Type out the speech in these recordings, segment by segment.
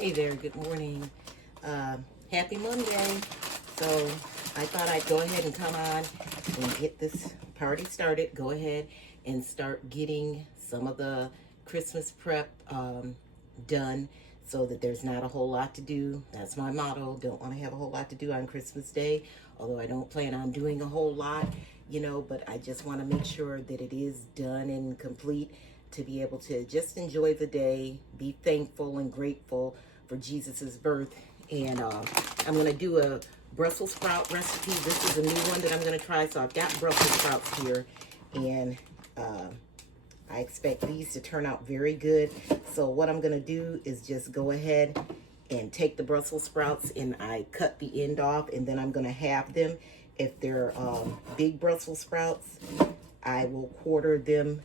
Hey there, good morning. Happy Monday. So I thought I'd go ahead and come on and get this party started. Go ahead and start getting some of the Christmas prep done so that there's not a whole lot to do. That's my motto. Don't want to have a whole lot to do on Christmas Day, although I don't plan on doing a whole lot, but I just want to make sure that it is done and complete to be able to just enjoy the day, be thankful and grateful for Jesus's birth. And I'm going to do a Brussels sprout recipe. This is a new one that I'm going to try. So I've got Brussels sprouts here, and I expect these to turn out very good. So what I'm going to do is just go ahead and take the Brussels sprouts, and I cut the end off, and then I'm going to halve them. If they're big Brussels sprouts, I will quarter them.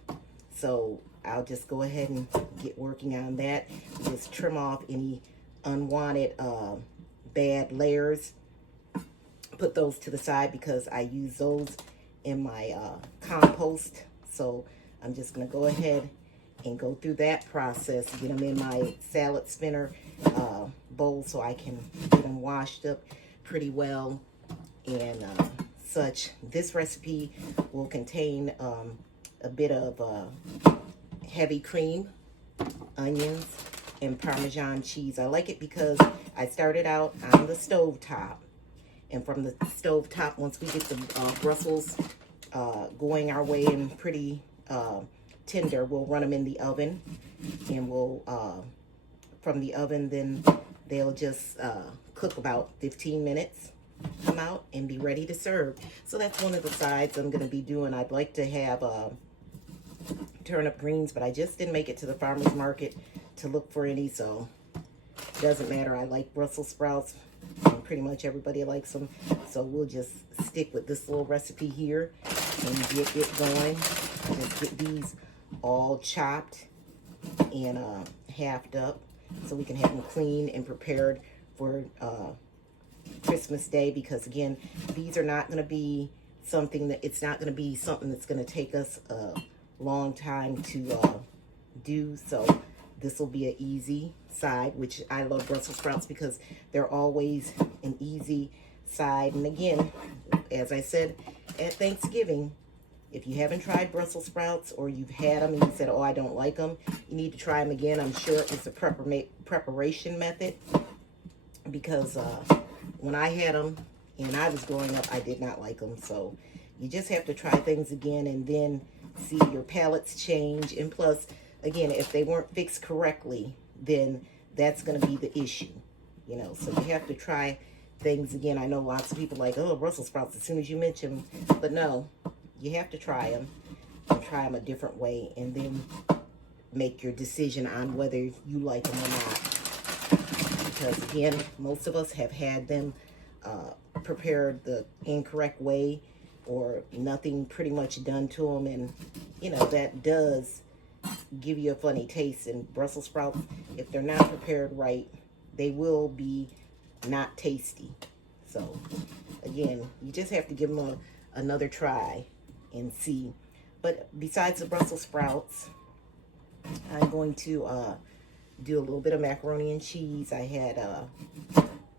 So I'll just go ahead and get working on that. Just trim off any unwanted bad layers. Put those to the side because I use those in my compost. So I'm just going to go ahead and go through that process. Get them in my salad spinner bowl so I can get them washed up pretty well and such. This recipe will contain a bit of heavy cream, onions, and Parmesan cheese. I like it because I started out on the stove top, and from the stove top, once we get the Brussels going our way and pretty tender, we'll run them in the oven, and we'll from the oven then they'll just cook about 15 minutes, come out and be ready to serve. So that's one of the sides I'm going to be doing. I'd like to have turnip greens, but I just didn't make it to the farmer's market to look for any, so it doesn't matter. I like Brussels sprouts, and pretty much everybody likes them, so we'll just stick with this little recipe here and get it going. Just get these all chopped and halved up so we can have them clean and prepared for Christmas Day, because again, these are not going to be something that's going to take us long time to do. So this will be an easy side, which I love Brussels sprouts because they're always an easy side. And again, as I said at Thanksgiving, if you haven't tried Brussels sprouts, or you've had them and you said, oh, I don't like them, you need to try them again. I'm sure it's a preparation method, because when I had them and I was growing up, I did not like them. So you just have to try things again and then see your palates change. And plus, again, if they weren't fixed correctly, then that's going to be the issue, So you have to try things again. I know lots of people like, oh, Brussels sprouts as soon as you mention them, but no, you have to try them and try them a different way, and then make your decision on whether you like them or not. Because again, most of us have had them prepared the incorrect way, or nothing pretty much done to them, and that does give you a funny taste. And Brussels sprouts, if they're not prepared right, they will be not tasty. So again, you just have to give them another try and see. But besides the Brussels sprouts, I'm going to do a little bit of macaroni and cheese. I had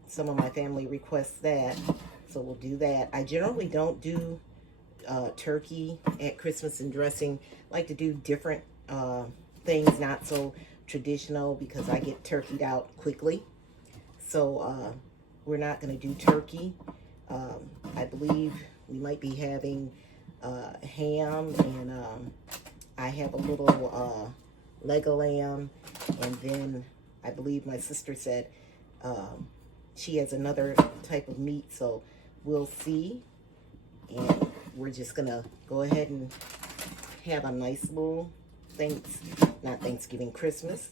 some of my family request that, so we'll do that. I generally don't do turkey at Christmas and dressing. I like to do different things, not so traditional, because I get turkeyed out quickly. So we're not going to do turkey. I believe we might be having ham, and I have a little leg of lamb, and then I believe my sister said she has another type of meat, so we'll see. And we're just gonna go ahead and have a nice little Christmas,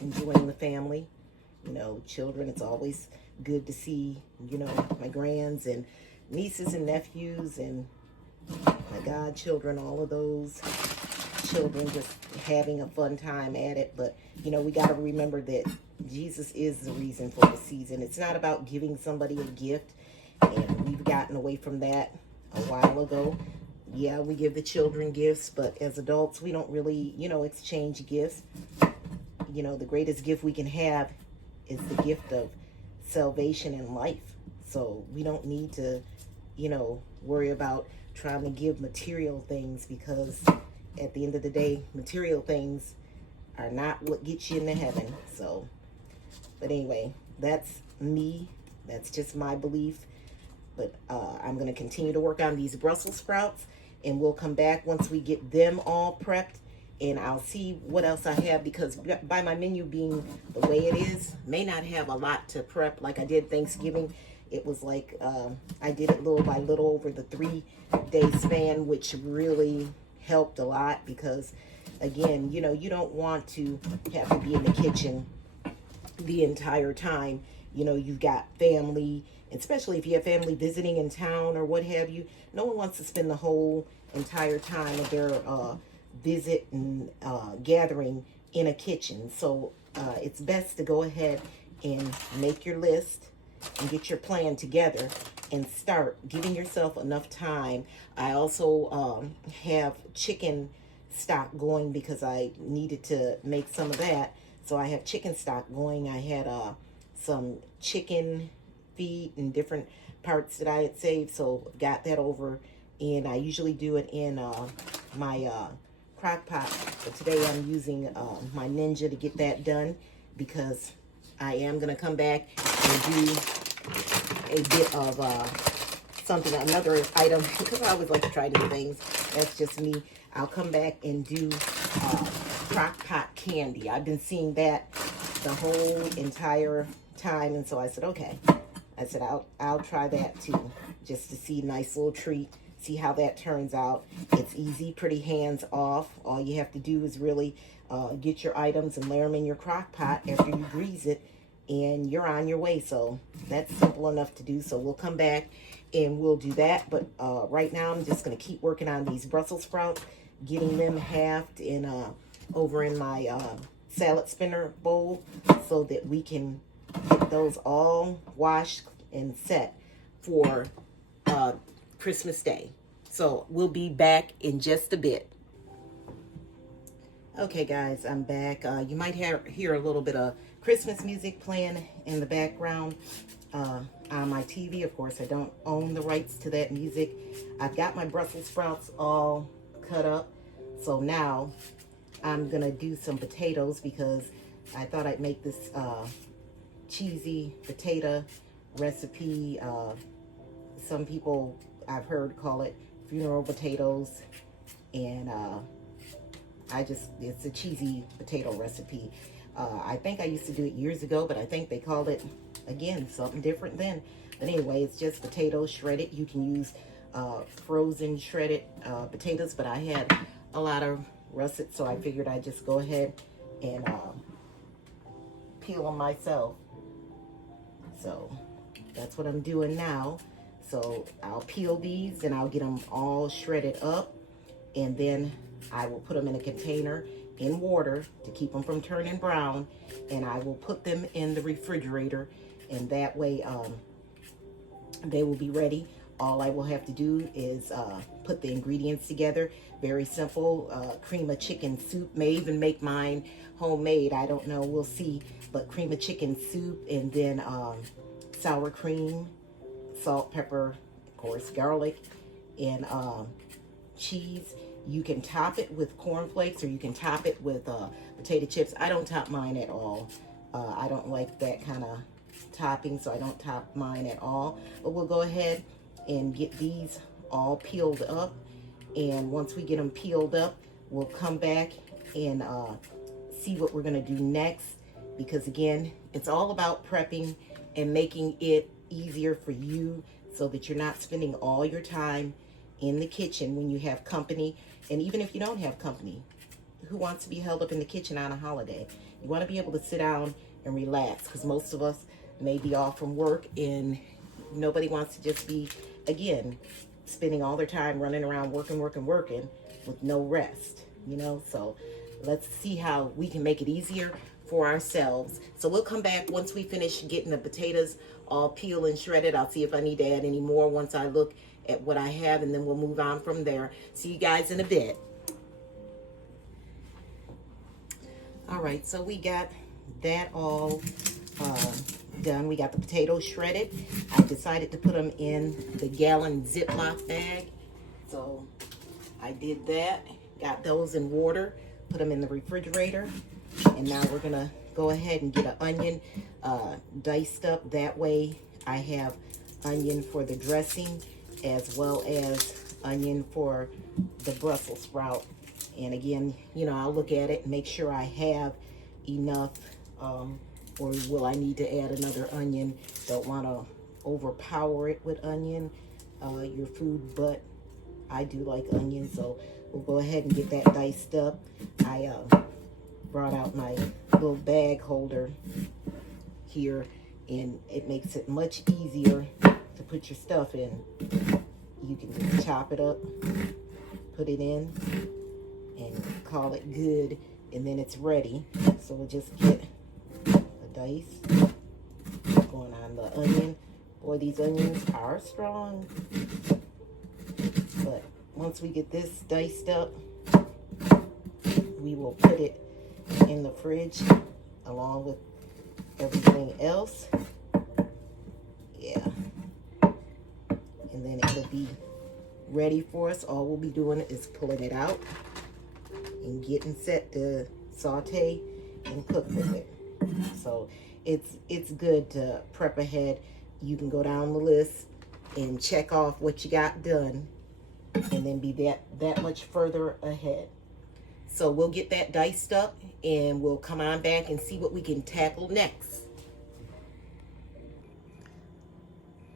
enjoying the family, children. It's always good to see, my grands and nieces and nephews and my godchildren, all of those children just having a fun time at it. But we got to remember that Jesus is the reason for the season. It's not about giving somebody a gift, and we've gotten away from that a while ago. Yeah, we give the children gifts, but as adults, we don't really, exchange gifts. you know, the greatest gift we can have is the gift of salvation and life. So we don't need to, you know, worry about trying to give material things, because at the end of the day, material things are not what gets you into heaven. So, but anyway, that's me. That's just my belief. But I'm going to continue to work on these Brussels sprouts, and we'll come back once we get them all prepped, and I'll see what else I have, because by my menu being the way it is, may not have a lot to prep like I did Thanksgiving. It was like I did it little by little over the 3-day span, which really helped a lot, because again, you know, you don't want to have to be in the kitchen the entire time. You know, you've got family, especially if you have family visiting in town or what have you. No one wants to spend the whole entire time of their visit and gathering in a kitchen. So it's best to go ahead and make your list and get your plan together and start giving yourself enough time. I also have chicken stock going because I needed to make some of that. So I have chicken stock going. I had some chicken feet and different parts that I had saved, so got that over, and I usually do it in my crock pot, but today I'm using my Ninja to get that done, because I am going to come back and do a bit of something, another item, because I always like to try new things. That's just me. I'll come back and do crock pot candy. I've been seeing that the whole entire time, and so I said, okay. I said, I'll try that too, just to see, nice little treat, see how that turns out. It's easy, pretty hands off. All you have to do is really get your items and layer them in your crock pot after you grease it, and you're on your way. So that's simple enough to do. So we'll come back and we'll do that. But right now I'm just going to keep working on these Brussels sprouts, getting them halved in over in my salad spinner bowl, so that we can get those all washed and set for Christmas Day. So we'll be back in just a bit. Okay guys, I'm back. You might hear a little bit of Christmas music playing in the background on my TV. Of course, I don't own the rights to that music. I've got my Brussels sprouts all cut up. So now I'm gonna do some potatoes, because I thought I'd make this cheesy potato recipe. Some people I've heard call it funeral potatoes, and it's a cheesy potato recipe. I think I used to do it years ago, but I think they called it, again, something different then. But anyway, it's just potatoes shredded. You can use frozen shredded potatoes, but I had a lot of russet, so I figured I'd just go ahead and peel them myself. So that's what I'm doing now. So I'll peel these and I'll get them all shredded up, and then I will put them in a container in water to keep them from turning brown, and I will put them in the refrigerator, and that way they will be ready. All I will have to do is put the ingredients together. Very simple. Cream of chicken soup. May even make mine homemade. I don't know. We'll see. But cream of chicken soup, and then sour cream, salt, pepper, of course, garlic, and cheese. You can top it with cornflakes, or you can top it with potato chips. I don't top mine at all. I don't like that kind of topping, so I don't top mine at all. But we'll go ahead and get these all peeled up, and once we get them peeled up, we'll come back and see what we're going to do next, because again, it's all about prepping and making it easier for you, so that you're not spending all your time in the kitchen when you have company. And even if you don't have company, who wants to be held up in the kitchen on a holiday? You want to be able to sit down and relax, because most of us may be off from work, and nobody wants to just be, again, spending all their time running around working with no rest, you know. So let's see how we can make it easier for ourselves. So we'll come back once we finish getting the potatoes all peeled and shredded. I'll see if I need to add any more once I look at what I have, and then we'll move on from there. See you guys in a bit. All right, so we got that all done. We got the potatoes shredded. I decided to put them in the gallon Ziploc bag. So I did that, got those in water, put them in the refrigerator. And now we're gonna go ahead and get an onion diced up. That way I have onion for the dressing as well as onion for the Brussels sprout. And again, you know, I'll look at it and make sure I have enough, or will I need to add another onion? Don't want to overpower it with onion, your food, but I do like onion, so we'll go ahead and get that diced up. I brought out my little bag holder here, and it makes it much easier to put your stuff in. You can just chop it up, put it in, and call it good, and then it's ready. So we'll just get the dice going on the onion. Boy, these onions are strong. But once we get this diced up, we will put it in the fridge along with everything else. Yeah. And then it'll be ready for us. All we'll be doing is pulling it out and getting set to saute and cook with it. So it's good to prep ahead. You can go down the list and check off what you got done, and then be that much further ahead. So we'll get that diced up and we'll come on back and see what we can tackle next.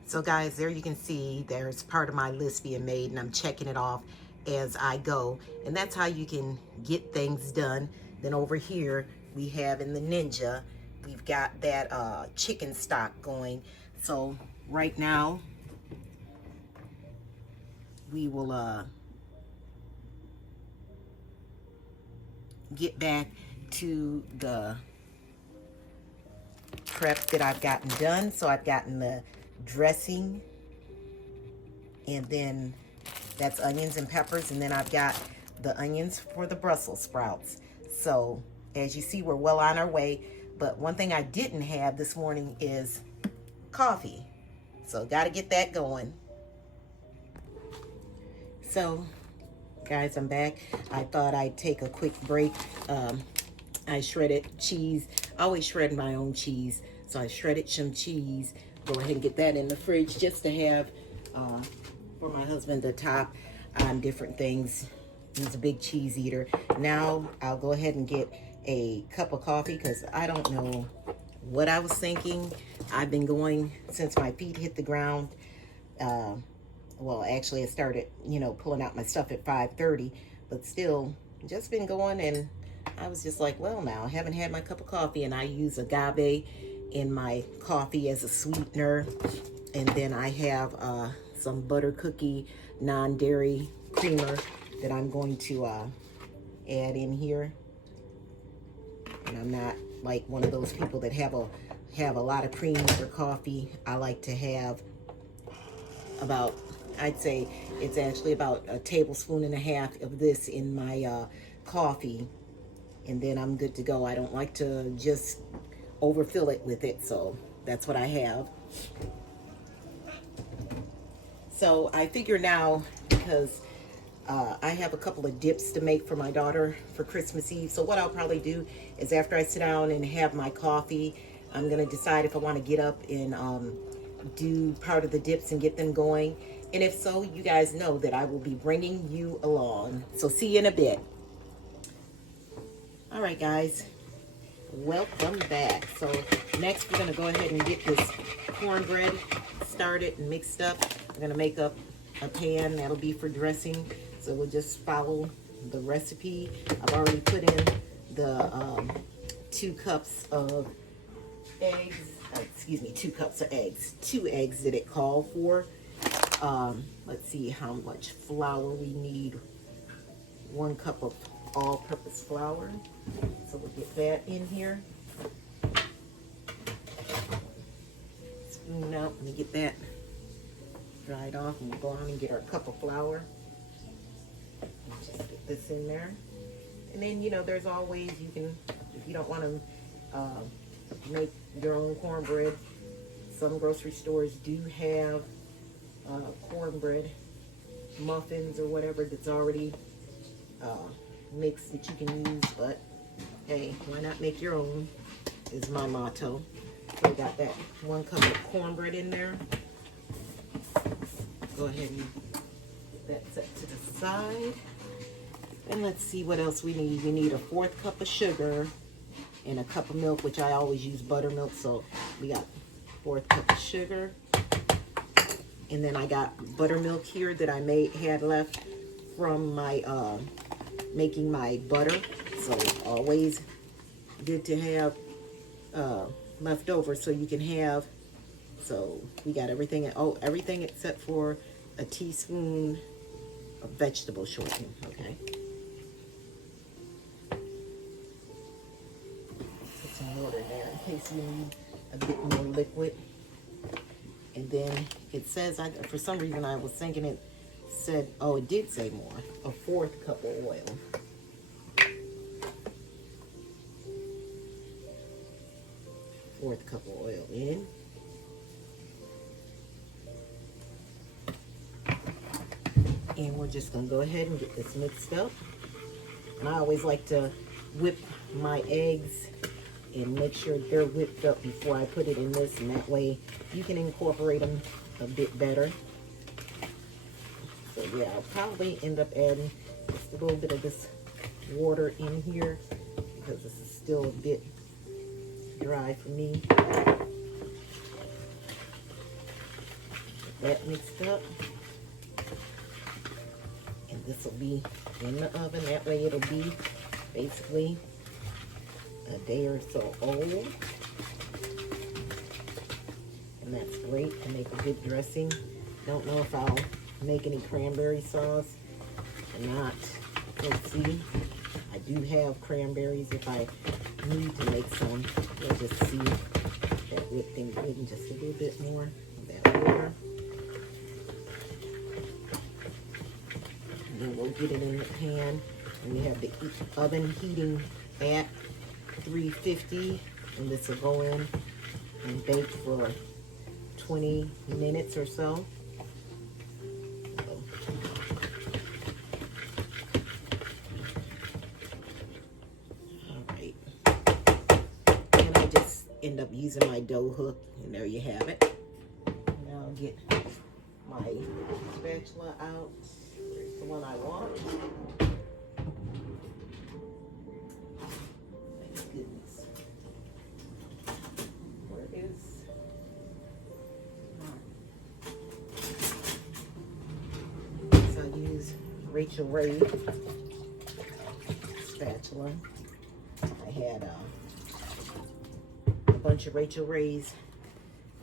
So guys, there you can see there's part of my list being made, and I'm checking it off as I go. And that's how you can get things done. Then over here we have in the Ninja, we've got that chicken stock going. So right now we will get back to the prep that I've gotten done. So I've gotten the dressing, and then that's onions and peppers, and then I've got the onions for the Brussels sprouts. So as you see, we're well on our way. But one thing I didn't have this morning is coffee, so got to get that going. So guys, I'm back. I thought I'd take a quick break. I shredded cheese. I always shred my own cheese, so I shredded some cheese. Go ahead and get that in the fridge just to have for my husband to top on different things. He's a big cheese eater. Now I'll go ahead and get a cup of coffee because I don't know what I was thinking. I've been going since my feet hit the ground. Well, actually, I started, pulling out my stuff at 5:30, but still, just been going, and I was just like, well, now, I haven't had my cup of coffee, and I use agave in my coffee as a sweetener, and then I have some butter cookie non-dairy creamer that I'm going to add in here. And I'm not like one of those people that have a lot of cream in their coffee. I like to have about, I'd say it's actually about a tablespoon and a half of this in my coffee, and then I'm good to go. I don't like to just overfill it with it, so that's what I have. So I figure now, because I have a couple of dips to make for my daughter for Christmas Eve, so what I'll probably do is after I sit down and have my coffee, I'm going to decide if I want to get up and do part of the dips and get them going. And if so, you guys know that I will be bringing you along. So see you in a bit. All right, guys. Welcome back. So next we're going to go ahead and get this cornbread started and mixed up. We're going to make up a pan that'll be for dressing. So we'll just follow the recipe. I've already put in the 2 cups of eggs. Excuse me, 2 cups of eggs. 2 eggs that it called for. Let's see how much flour we need. 1 cup of all-purpose flour. So we'll get that in here. Spoon out. Let me get that dried off, and we'll go on and get our cup of flour. And just get this in there. And then, there's always, if you don't want to make your own cornbread, some grocery stores do have cornbread muffins or whatever that's already mixed that you can use, but hey, why not make your own is my motto. So I got that 1 cup of cornbread in there. Go ahead and get that set to the side. And let's see what else we need. We need a 4th cup of sugar and a cup of milk, which I always use buttermilk. So we got 4th cup of sugar. And then I got buttermilk here that I had left from my making my butter. So always good to have left over so you can have. So we got everything, everything except for a teaspoon of vegetable shortening, okay? Put some water there in case you need a bit more liquid. And then it says, for some reason I was thinking it said, oh, it did say more, a 4th cup of oil. Fourth cup of oil in. And we're just gonna go ahead and get this mixed up. And I always like to whip my eggs and make sure they're whipped up before I put it in this, and that way you can incorporate them a bit better. So yeah, I'll probably end up adding just a little bit of this water in here because this is still a bit dry for me. Get that mixed up. And this will be in the oven. That way it'll be basically a day or so old. And that's great to make a good dressing. Don't know if I'll make any cranberry sauce or not. Let's see. I do have cranberries if I need to make some. We'll just see that whipped thing good in just a little bit more of that water. And then we'll get it in the pan. And we have the oven heating at 350. And this will go in and bake for 20 minutes or so. End up using my dough hook, and there you have it. Now I'll get my spatula out. Here's the one I want. Thank goodness. Where is so I use Rachel Ray spatula. I had bunch of Rachel Ray's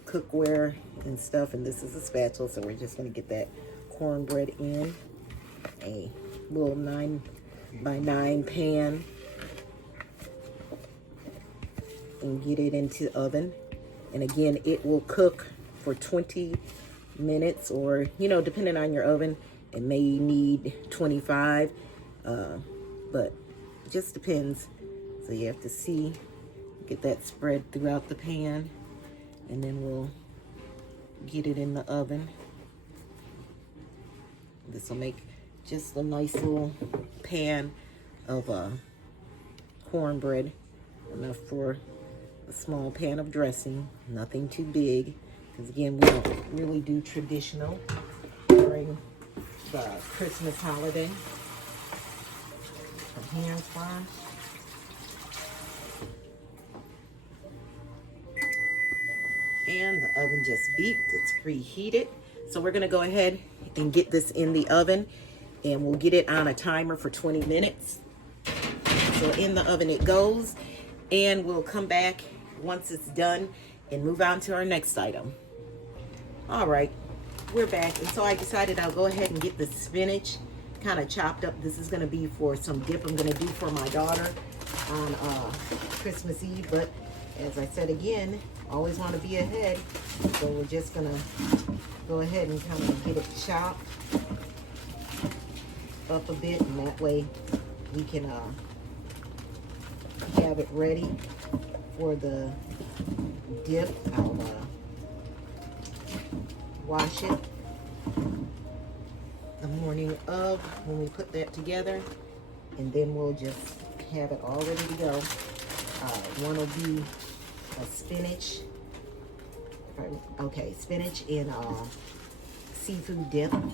cookware and stuff, and this is a spatula, so we're just going to get that cornbread in a little 9x9 pan and get it into the oven. And again, it will cook for 20 minutes, or depending on your oven, it may need 25, but it just depends. So you have to see. Get that spread throughout the pan, and then we'll get it in the oven. This will make just a nice little pan of cornbread, enough for a small pan of dressing, nothing too big, because again, we don't really do traditional during the Christmas holiday. Some hand fry. And the oven just beeped, it's preheated. So we're gonna go ahead and get this in the oven, and we'll get it on a timer for 20 minutes. So in the oven it goes, and we'll come back once it's done and move on to our next item. All right, we're back. And so I decided I'll go ahead and get the spinach kind of chopped up. This is gonna be for some dip I'm gonna do for my daughter on Christmas Eve, but as I said again, always want to be ahead. So we're just gonna go ahead and kind of get it chopped up a bit, and that way we can have it ready for the dip, I'll wash it the morning of when we put that together, and then we'll just have it all ready to go. One will be a spinach, spinach in seafood dip, and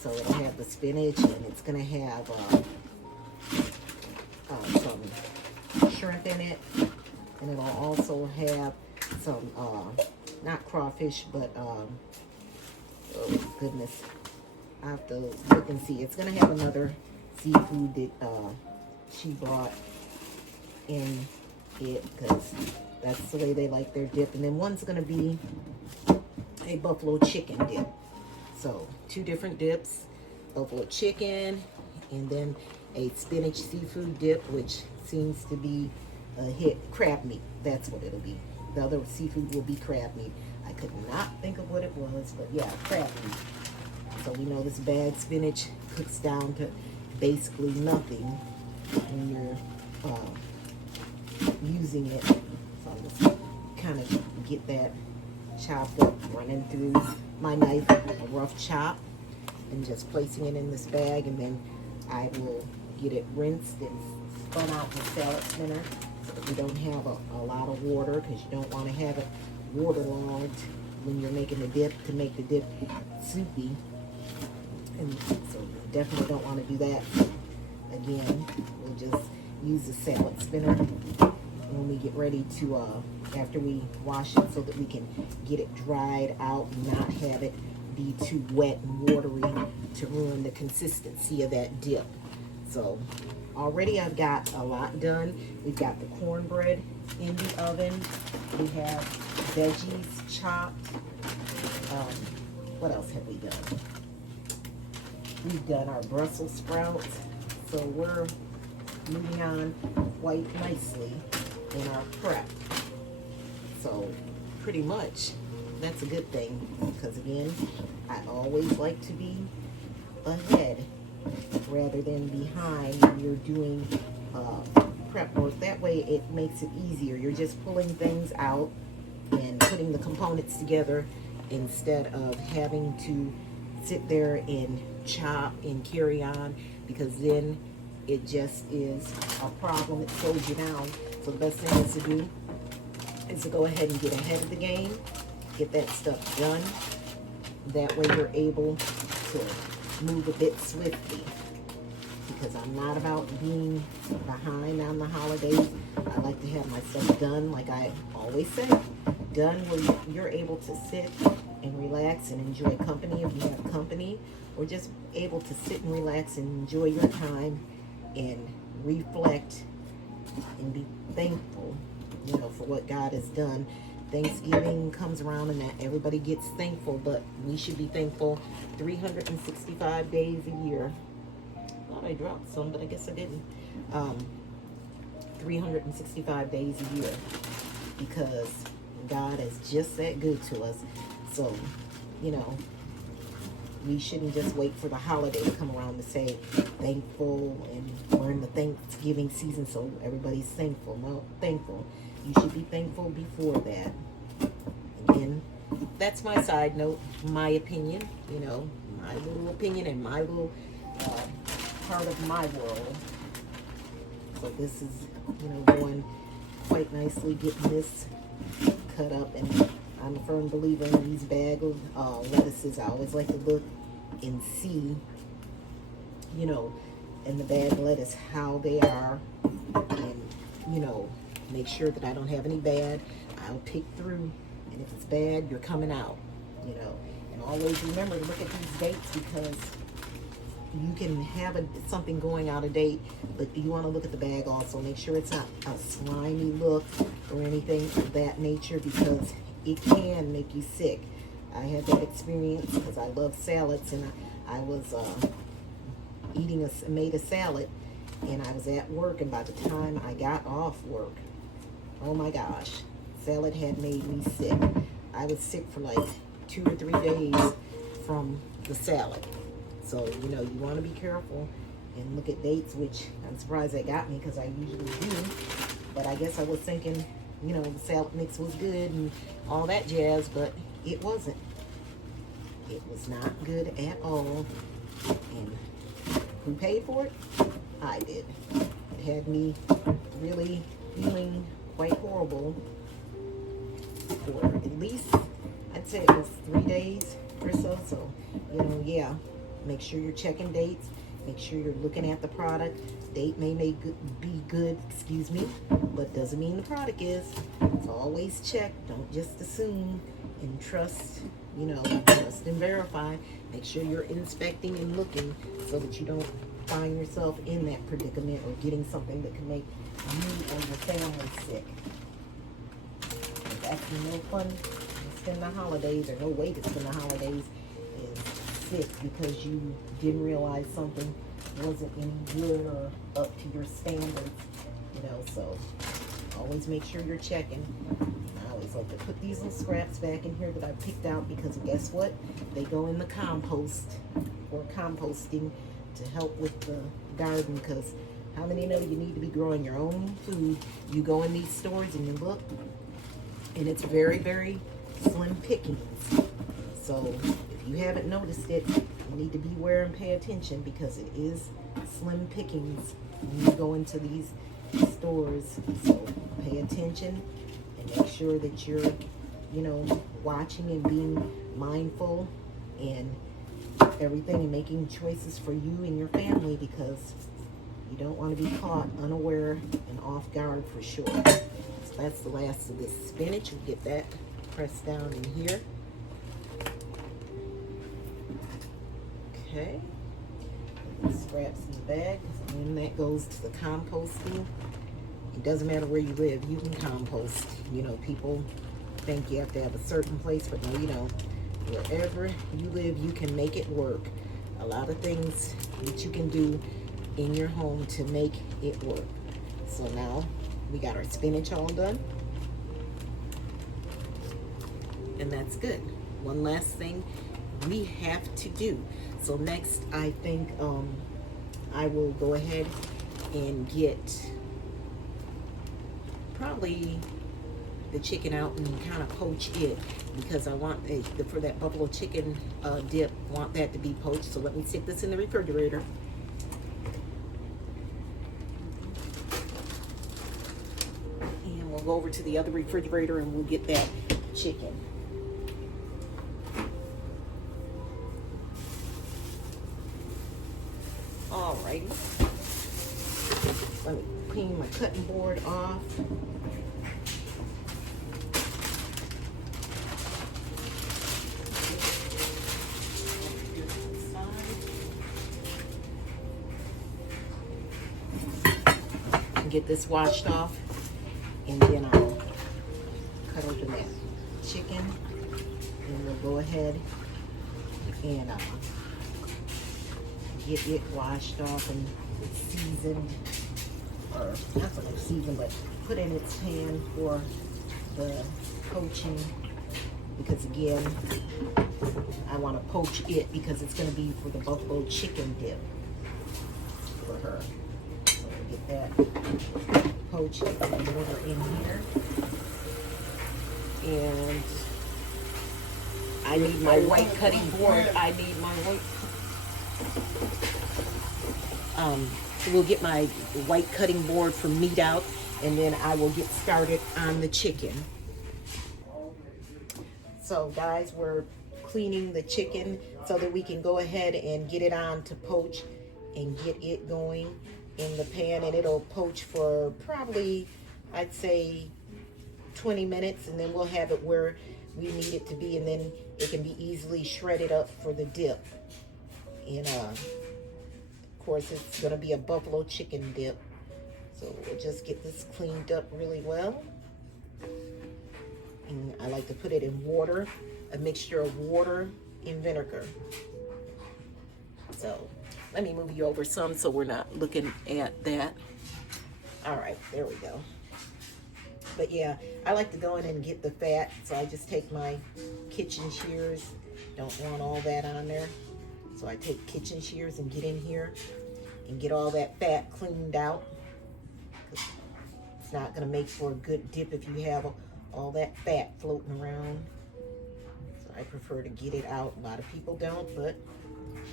so it'll have the spinach, and it's gonna have some shrimp in it, and it'll also have some not crawfish, but oh goodness, I have to look and see. It's gonna have another seafood that she brought in it, because that's the way they like their dip. And then one's gonna be a buffalo chicken dip. So 2 different dips, buffalo chicken, and then a spinach seafood dip, which seems to be a hit. Crab meat, that's what it'll be. The other seafood will be crab meat. I could not think of what it was, but yeah, crab meat. So we know this bagged spinach cooks down to basically nothing when you're using it. So I'm just kind of get that chopped up, running through my knife, a rough chop, and just placing it in this bag, and then I will get it rinsed and spun out in the salad spinner so that we don't have a lot of water, because you don't want to have it waterlogged when you're making the dip to make the dip soupy. And so you definitely don't want to do that. Again, we'll just use the salad spinner when we get ready to, after we wash it, so that we can get it dried out and not have it be too wet and watery to ruin the consistency of that dip. So already I've got a lot done. We've got the cornbread in the oven. We have veggies chopped. What else have we done? We've done our Brussels sprouts. So we're moving on quite nicely in our prep. So pretty much that's a good thing, because again, I always like to be ahead rather than behind when you're doing prep work. That way it makes it easier. You're just pulling things out and putting the components together instead of having to sit there and chop and carry on, because then it just is a problem. It slows you down. So the best thing is to do is to go ahead and get ahead of the game, get that stuff done. That way you're able to move a bit swiftly, because I'm not about being behind on the holidays. I like to have my stuff done, like I always say, done where you're able to sit and relax and enjoy company if you have company, or just able to sit and relax and enjoy your time and reflect and be thankful, you know, for what God has done. Thanksgiving comes around and that everybody gets thankful, but we should be thankful 365 days a year. Thought I dropped some, but I guess I didn't. 365 days a year, because God is just that good to us. So, you know, we shouldn't just wait for the holiday to come around to say thankful, and we're in the Thanksgiving season, so everybody's thankful. No, thankful. You should be thankful before that. Again, that's my side note, my opinion, you know, my little opinion and my little part of my world. So this is, you know, going quite nicely, getting this cut up, and I'm a firm believer in these bag of lettuces. I always like to look and see, you know, in the bag lettuce how they are, and, you know, make sure that I don't have any bad. I'll pick through, and if it's bad, you're coming out, you know. And always remember to look at these dates, because you can have something going out of date, but you want to look at the bag also. Make sure it's not a slimy look or anything of that nature, because it can make you sick. I had that experience because I love salads, and I was made a salad, and I was at work, and by the time I got off work, oh my gosh, salad had made me sick. I was sick for like 2 or 3 days from the salad. So, you know, you want to be careful and look at dates, which I'm surprised they got me because I usually do. But I guess I was thinking, you know, the salad mix was good and all that jazz, but it wasn't. It was not good at all. And who paid for it? I did. It had me really feeling quite horrible for at least, I'd say it was 3 days or so. So, you know, yeah, make sure you're checking dates. Make sure you're looking at the product. Date may be good, excuse me, but doesn't mean the product is. So always check. Don't just assume, and trust, you know, trust and verify. Make sure you're inspecting and looking so that you don't find yourself in that predicament or getting something that can make you or your family sick. It's actually no fun to spend the holidays, or no way to spend the holidays is sick because you didn't realize something wasn't any good or up to your standards, you know. So always make sure you're checking. I always like to put these little scraps back in here that I picked out because guess what? They go in the compost or composting to help with the garden, because how many know you need to be growing your own food? You go in these stores and you look, and it's very, very slim pickings. So if you haven't noticed it, you need to beware and pay attention because it is slim pickings when you go into these stores. So pay attention and make sure that you're, you know, watching and being mindful and everything, and making choices for you and your family, because you don't want to be caught unaware and off guard for sure. So that's the last of this spinach. We'll get that pressed down in here. Okay. Scraps in the bag, and then that goes to the composting. It doesn't matter where you live, you can compost. You know, people think you have to have a certain place, but no, you don't. Wherever you live, you can make it work. A lot of things that you can do in your home to make it work. So now we got our spinach all done, and that's good. One last thing we have to do. So next, I think I will go ahead and get probably the chicken out and kind of poach it, because I want for that buffalo chicken dip, I want that to be poached. So let me stick this in the refrigerator. And we'll go over to the other refrigerator and we'll get that chicken. Alrighty. Let me clean my cutting board off. Get this washed off, and then I'll cut open that chicken, and we'll go ahead and get it washed off and seasoned, or not so much seasoned, but put in its pan for the poaching, because again, I want to poach it because it's going to be for the buffalo chicken dip for her. Get that poached and water in here, and I need my white cutting board. I need my white. We'll get my white cutting board for meat out, and then I will get started on the chicken. So, guys, we're cleaning the chicken so that we can go ahead and get it on to poach and get it going in the pan, and it'll poach for probably, I'd say, 20 minutes, and then we'll have it where we need it to be, and then it can be easily shredded up for the dip. And of course, it's gonna be a buffalo chicken dip, so we'll just get this cleaned up really well. And I like to put it in water, a mixture of water and vinegar. So let me move you over some so we're not looking at that. All right, there we go. But yeah, I like to go in and get the fat, so I just take my kitchen shears. Don't want all that on there. So I take kitchen shears and get in here and get all that fat cleaned out. It's not gonna make for a good dip if you have all that fat floating around. So I prefer to get it out. A lot of people don't, but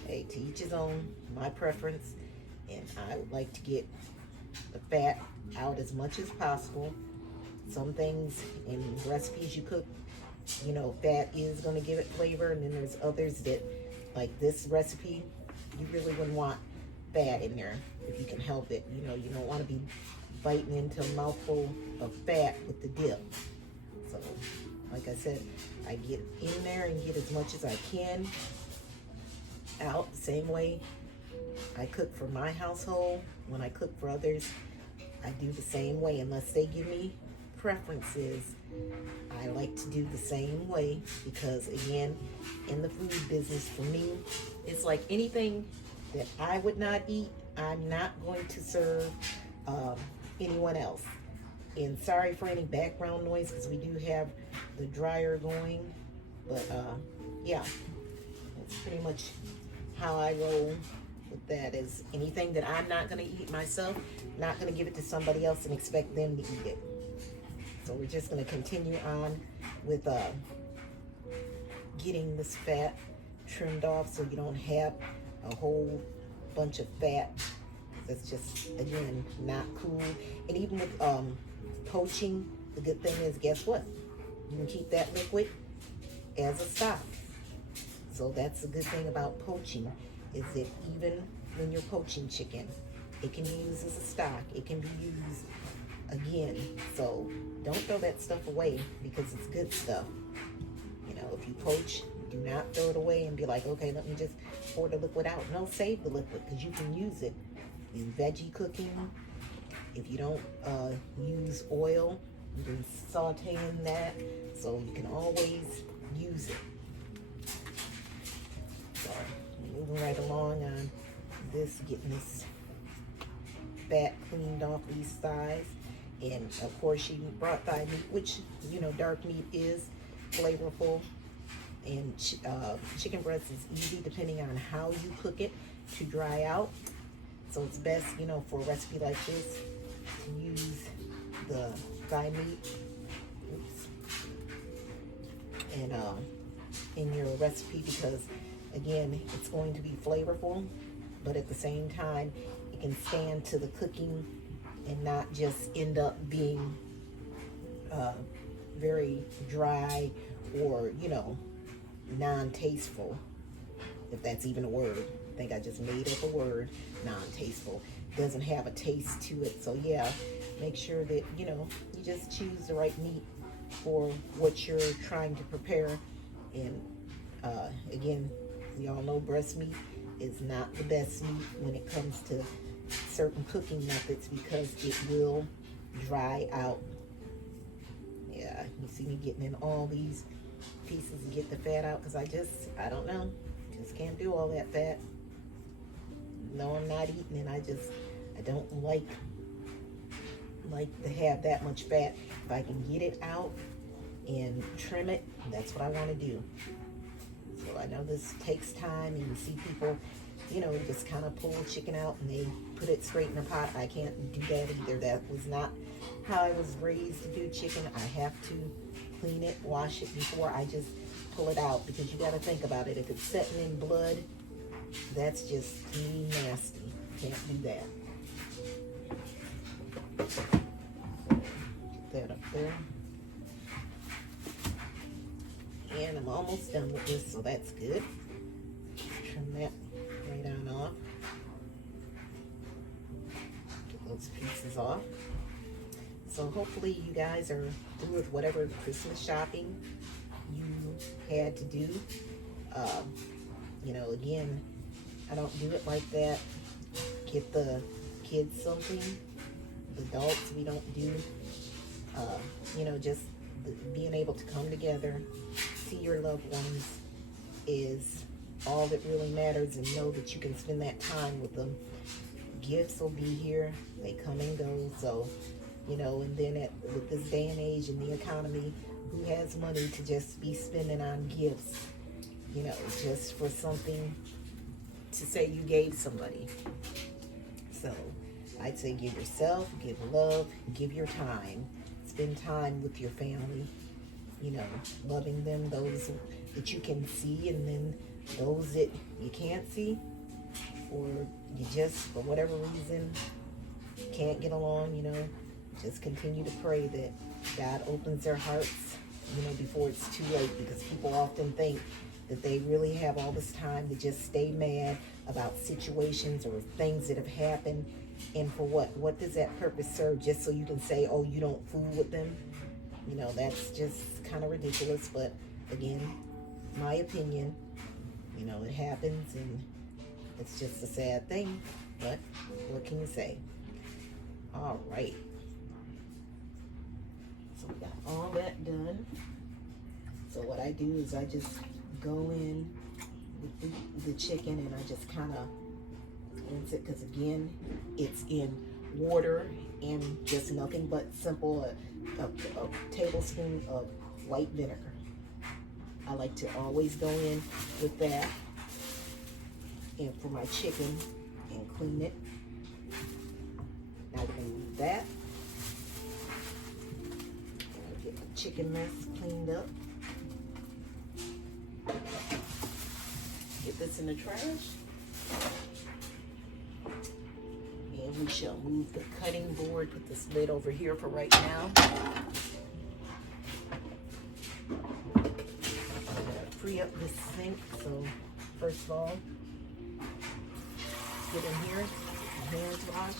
hey, to each his own. My preference, and I would like to get the fat out as much as possible. Some things in recipes you cook, you know, fat is going to give it flavor, and then there's others that, like this recipe, you really wouldn't want fat in there if you can help it. You know, you don't want to be biting into a mouthful of fat with the dip. So, like I said, I get in there and get as much as I can out. The same way I cook for my household. When I cook for others, I do the same way. Unless they give me preferences, I like to do the same way, because again, in the food business, for me, it's like anything that I would not eat, I'm not going to serve anyone else. And sorry for any background noise, because we do have the dryer going, but yeah, that's pretty much how I roll with that. Is anything that I'm not going to eat myself, not going to give it to somebody else and expect them to eat it. So we're just going to continue on with getting this fat trimmed off, so you don't have a whole bunch of fat. That's just, again, not cool. And even with poaching, the good thing is, guess what? You can keep that liquid as a stock. So that's the good thing about poaching, is that even when you're poaching chicken, it can be used as a stock. It can be used again. So don't throw that stuff away, because it's good stuff. You know, if you poach, do not throw it away and be like, okay, let me just pour the liquid out. No, save the liquid, because you can use it in veggie cooking. If you don't use oil, you can saute in that, so you can always use it. So moving right along on this, getting this fat cleaned off these thighs. And of course, she brought thigh meat, which, you know, dark meat is flavorful. And chicken breast is easy, depending on how you cook it, to dry out. So it's best, you know, for a recipe like this, to use the thigh meat. Oops. And in your recipe, because again, it's going to be flavorful, but at the same time, it can stand to the cooking and not just end up being very dry, or, you know, non-tasteful, if that's even a word. I think I just made up a word, non-tasteful. Doesn't have a taste to it. So yeah, make sure that, you know, you just choose the right meat for what you're trying to prepare. And again, we all know breast meat is not the best meat when it comes to certain cooking methods, because it will dry out. Yeah, you see me getting in all these pieces and get the fat out, because I don't know, just can't do all that fat. No, I'm not eating it. I don't like to have that much fat. If I can get it out and trim it, that's what I want to do. So I know this takes time, and you see people, you know, just kind of pull chicken out and they put it straight in a pot. I can't do that either. That was not how I was raised to do chicken. I have to clean it, wash it before I just pull it out, because you got to think about it. If it's setting in blood, that's just, to me, nasty. Can't do that. Get that up there. And I'm almost done with this, so that's good. Trim that right on off. Get those pieces off. So hopefully you guys are through with whatever Christmas shopping you had to do. You know, again, I don't do it like that. Get the kids something. The adults, we don't do. You know, just being able to come together, see your loved ones is all that really matters, and know that you can spend that time with them. Gifts will be here. They come and go. So, you know, and then with this day and age and the economy, who has money to just be spending on gifts, you know, just for something to say you gave somebody? So I'd say give yourself, give love, give your time. Spend time with your family, you know, loving them, those that you can see, and then those that you can't see, or you just, for whatever reason, can't get along, you know, just continue to pray that God opens their hearts, you know, before it's too late, because people often think that they really have all this time to just stay mad about situations or things that have happened. And for what does that purpose serve? Just so you can say, oh, you don't fool with them? You know, that's just kind of ridiculous. But again, my opinion, you know, it happens, and it's just a sad thing. But what can you say? All right. So we got all that done. So what I do is I just go in with the chicken, and I just kind of rinse it, because again, it's in water and just nothing but simple a tablespoon of white vinegar. I like to always go in with that, and for my chicken, and clean it. Now we're gonna leave that. I'll get the chicken mess cleaned up. Get this in the trash. And we shall move the cutting board, put this lid over here for right now. I'm gonna free up this sink. So first of all, get in here, hands wash.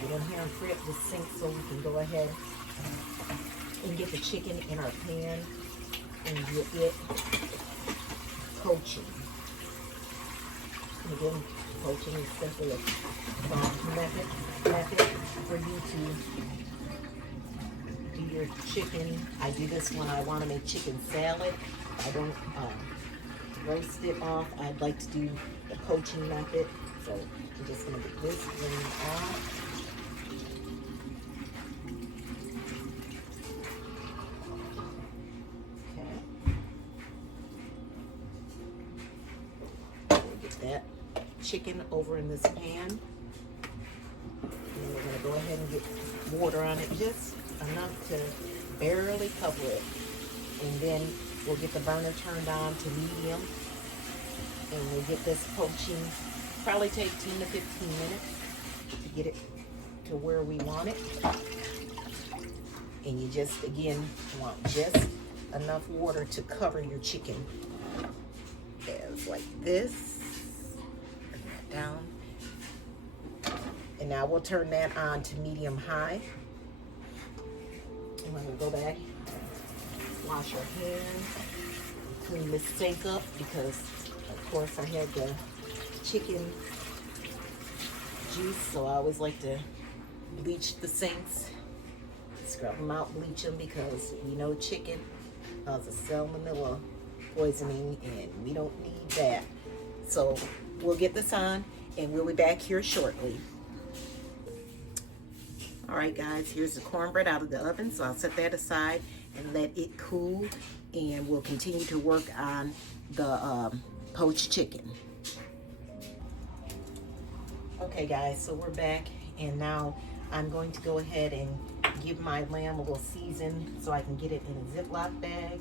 Get in here and free up the sink so we can go ahead and get the chicken in our pan and get it poaching. And again, poaching is simply a method for you to do your chicken. I do this when I want to make chicken salad. I don't roast it off. I'd like to do the poaching method. So I'm just going to get this thing off. That chicken over in this pan, and we're going to go ahead and get water on it, just enough to barely cover it, and then we'll get the burner turned on to medium, and we'll get this poaching. Probably take 10 to 15 minutes to get it to where we want it. And you just, again, want just enough water to cover your chicken, as like this. Down, and now we'll turn that on to medium high, and when we go back, wash our hands, clean this sink up, because of course I had the chicken juice, so I always like to bleach the sinks, scrub them out, bleach them, because we know chicken has a salmonella poisoning, and we don't need that. So we'll get this on, and we'll be back here shortly. All right, guys, here's the cornbread out of the oven, so I'll set that aside and let it cool, and we'll continue to work on the poached chicken. Okay, guys, so we're back, and now I'm going to go ahead and give my lamb a little season so I can get it in a Ziploc bag,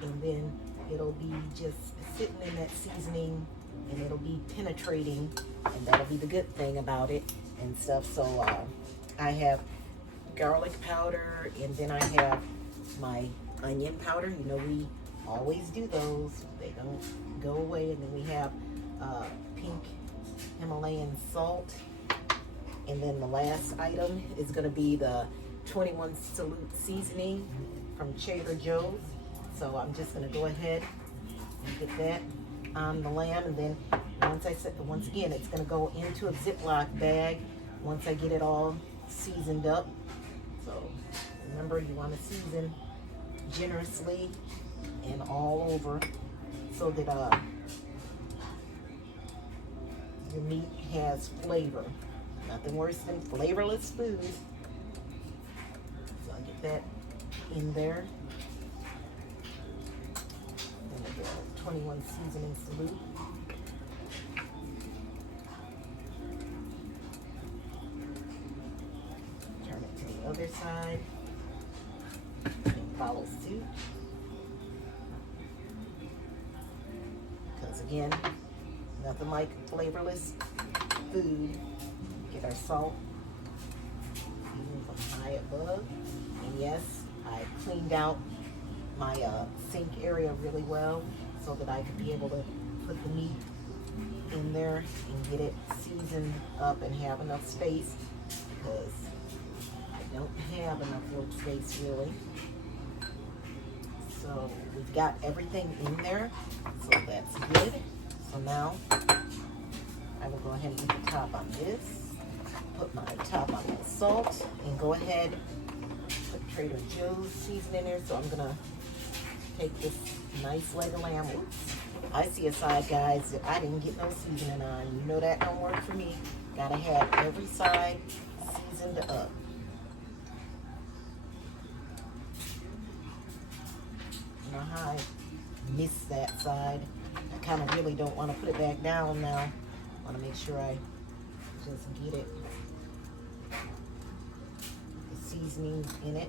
and then it'll be just sitting in that seasoning, and it'll be penetrating, and that'll be the good thing about it and stuff. So I have garlic powder, and then I have my onion powder. You know, we always do those. They don't go away. And then we have pink Himalayan salt. And then the last item is going to be the 21 Salute seasoning from Trader Joe's. So I'm just going to go ahead and get that on the lamb, and then once again, it's going to go into a Ziploc bag once I get it all seasoned up. So remember, you want to season generously and all over, so that your meat has flavor. Nothing worse than flavorless food. So I'll get that in there. Then we'll 21 seasoning salute. Turn it to the other side and follow suit. Because again, nothing like flavorless food. Get our salt, even from high above. And yes, I cleaned out my sink area really well so that I could be able to put the meat in there and get it seasoned up and have enough space, because I don't have enough workspace really. So we've got everything in there, so that's good. So now I will go ahead and get the top on this, put my top on the salt, and go ahead put Trader Joe's seasoning in there. So I'm gonna take this nice leg of lamb. Oops. I see a side, guys, that I didn't get no seasoning on. You know that don't work for me. Gotta have every side seasoned up. You know how I missed that side. I kind of really don't want to put it back down now. I want to make sure I just get it, the seasoning in it.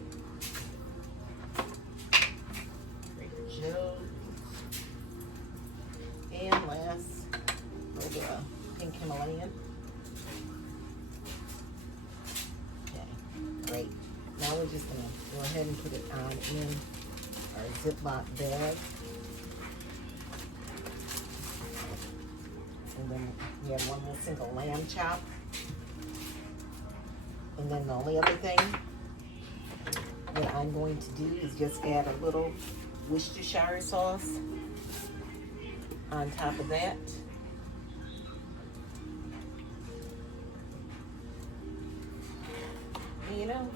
Trader Joe's. And last, a little bit of pink Himalayan. Okay, great. Now we're just gonna go ahead and put it on in our Ziploc bag. And then we have one more single lamb chop. And then the only other thing that I'm going to do is just add a little Worcestershire sauce on top of that. And you know,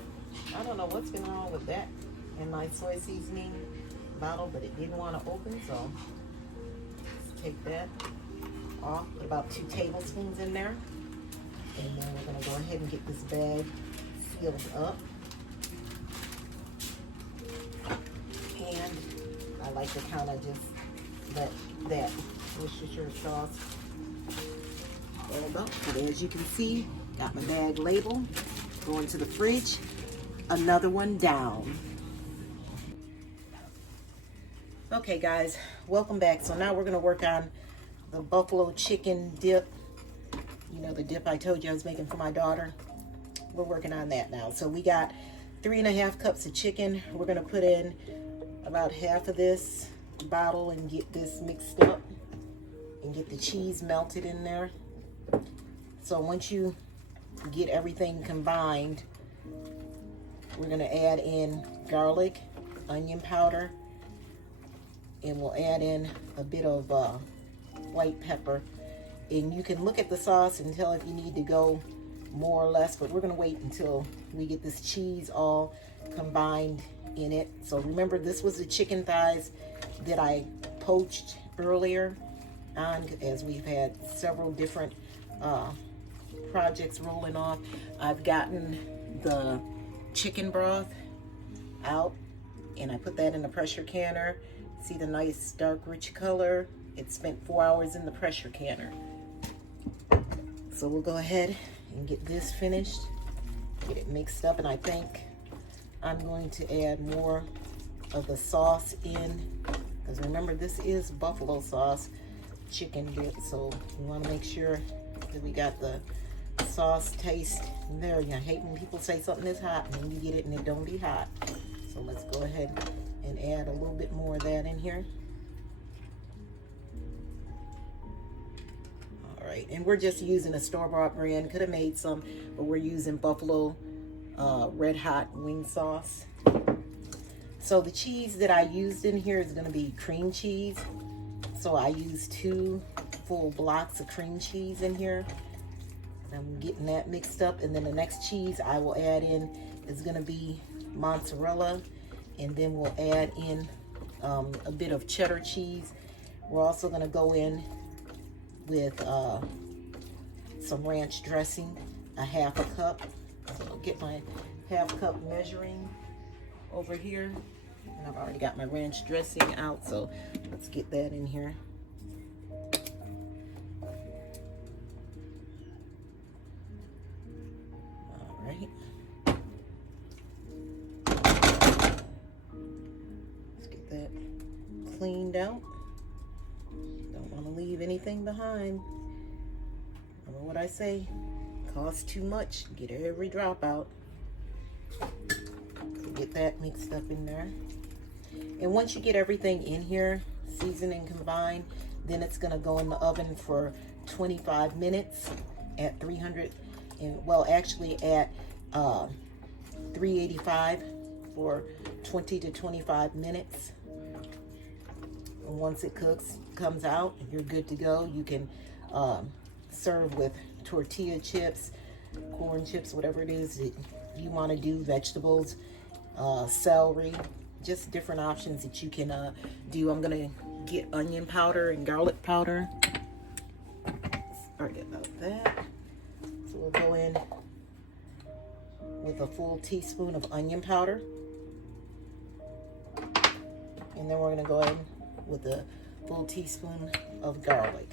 I don't know what's been wrong with that in my soy seasoning bottle, but it didn't want to open, so let's take that off. Put about 2 tablespoons in there. And then we're going to go ahead and get this bag sealed up. And I like to kind of just let that Worcestershire sauce build up. And as you can see, got my bag label. Going to the fridge. Another one down. Okay guys, welcome back. So now we're going to work on the buffalo chicken dip. You know, the dip I told you I was making for my daughter. We're working on that now. So we got 3½ cups of chicken. We're going to put in about half of this bottle and get this mixed up and get the cheese melted in there. So once you get everything combined, we're going to add in garlic, onion powder, and we'll add in a bit of white pepper. And you can look at the sauce and tell if you need to go more or less, but we're going to wait until we get this cheese all combined in it. So remember, this was the chicken thighs that I poached earlier on, as we've had several different projects rolling off. I've gotten the chicken broth out and I put that in the pressure canner. See the nice dark rich color? It spent 4 hours in the pressure canner. So we'll go ahead and get this finished, get it mixed up, and I think I'm going to add more of the sauce in, because remember, this is buffalo sauce chicken dip, so we want to make sure that we got the sauce taste there. I hate when people say something is hot and then you get it and it don't be hot. So let's go ahead and add a little bit more of that in here. All right, and we're just using a store-bought brand. Could have made some, but we're using Buffalo Red Hot wing sauce. So the cheese that I used in here is going to be cream cheese. So I used 2 full blocks of cream cheese in here. I'm getting that mixed up, and then the next cheese I will add in is going to be mozzarella, and then we'll add in a bit of cheddar cheese. We're also going to go in with some ranch dressing, a 1/2 cup. So I'll get my 1/2 cup measuring over here. And I've already got my ranch dressing out, so let's get that in here. All right. Let's get that cleaned out. Don't want to leave anything behind. Remember what I say? Costs too much. Get every drop out. So get that mixed up in there. And once you get everything in here, seasoned and combined, then it's going to go in the oven for 25 minutes at 300, and well, actually at 385 for 20 to 25 minutes. And once it comes out, you're good to go. You can serve with tortilla chips, corn chips, whatever it is that you want to do, vegetables, celery, just different options that you can do. I'm gonna get onion powder and garlic powder. Sorry about that. So we'll go in with a full teaspoon of onion powder, and then we're gonna go in with a full teaspoon of garlic.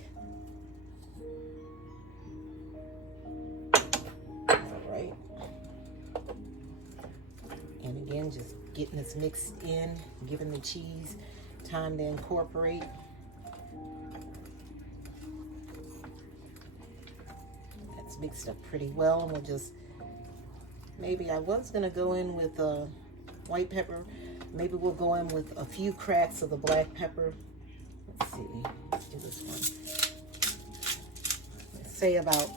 And again, just getting this mixed in, giving the cheese time to incorporate. That's mixed up pretty well, and we'll just, maybe I was gonna go in with white pepper. Maybe we'll go in with a few cracks of the black pepper. Let's see, let's do this one. Let's say about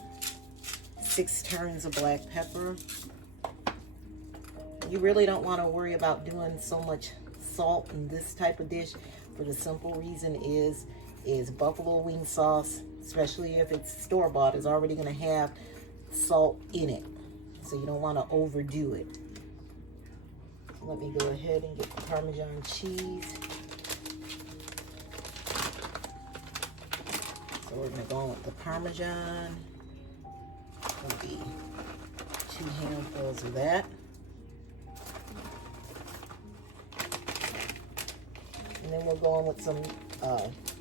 6 turns of black pepper. You really don't want to worry about doing so much salt in this type of dish, for the simple reason is buffalo wing sauce, especially if it's store-bought, is already going to have salt in it. So you don't want to overdo it. Let me go ahead and get the Parmesan cheese. So we're going to go with the Parmesan. It'll be 2 handfuls of that. And then we'll go on with some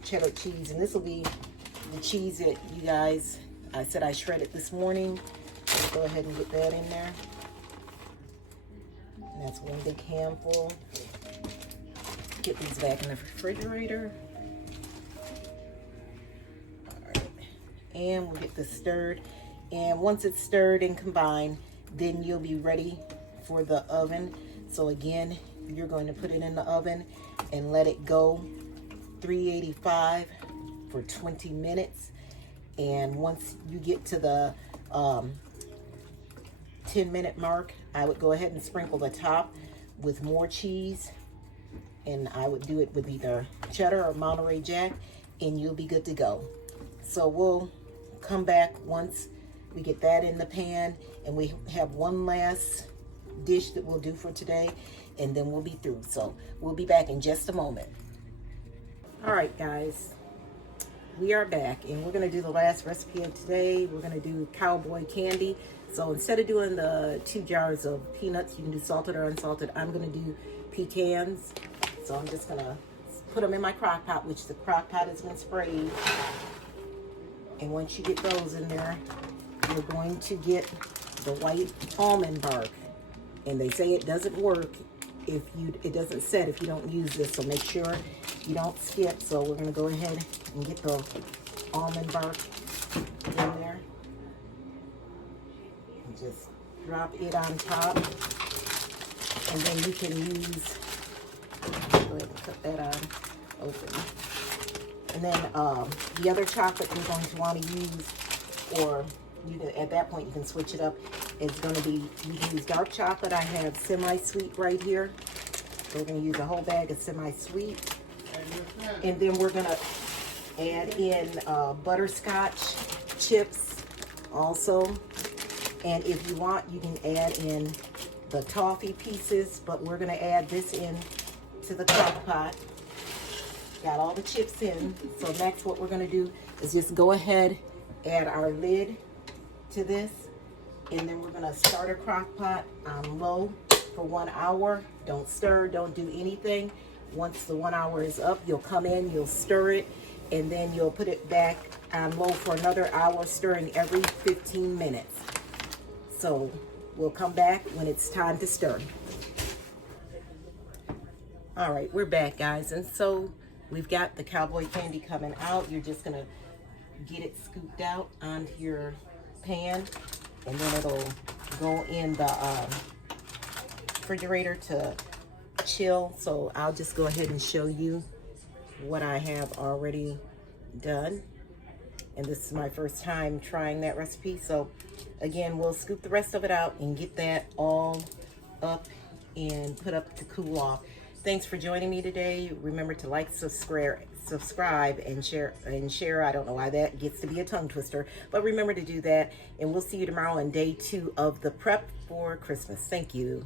cheddar cheese. And this will be the cheese that you guys, I said I shredded this morning. Let's go ahead and get that in there. And that's 1 big handful. Get these back in the refrigerator. All right. And we'll get this stirred. And once it's stirred and combined, then you'll be ready for the oven. So again, you're going to put it in the oven and let it go 385 for 20 minutes. And once you get to the 10-minute mark, I would go ahead and sprinkle the top with more cheese, and I would do it with either cheddar or Monterey Jack, and you'll be good to go. So we'll come back once we get that in the pan, and we have one last dish that we'll do for today, and then we'll be through. So we'll be back in just a moment. All right, guys, we are back, and we're going to do the last recipe of today. We're going to do cowboy candy. So instead of doing the 2 jars of peanuts, you can do salted or unsalted. I'm going to do pecans. So I'm just going to put them in my crock pot, which the crock pot has been sprayed. And once you get those in there, you're going to get the white almond bark. And they say it doesn't work if it doesn't set if you don't use this. So make sure you don't skip. So we're going to go ahead and get the almond bark in there. And just drop it on top. And then you can use, go ahead and cut that on open. And then the other chocolate you're going to want to use, or you can, at that point you can switch it up. It's going to be, you can use dark chocolate. I have semi-sweet right here. So we're going to use a whole bag of semi-sweet. And then we're going to add in butterscotch chips also. And if you want, you can add in the toffee pieces, but we're going to add this in to the crock pot. Got all the chips in. So next what we're going to do is just go ahead, add our lid to this, and then we're going to start a crock pot on low for 1 hour. Don't stir, don't do anything. Once the 1 hour is up, you'll come in, you'll stir it, and then you'll put it back on low for another hour, stirring every 15 minutes. So we'll come back when it's time to stir. All right, we're back, guys. And so we've got the cowboy candy coming out. You're just gonna get it scooped out onto your pan, and then it'll go in the refrigerator to chill. So I'll just go ahead and show you what I have already done. And this is my first time trying that recipe. So again, we'll scoop the rest of it out and get that all up and put up to cool off. Thanks for joining me today. Remember to like, subscribe, and share. I don't know why that gets to be a tongue twister, but remember to do that. And we'll see you tomorrow on day 2 of the prep for Christmas. Thank you.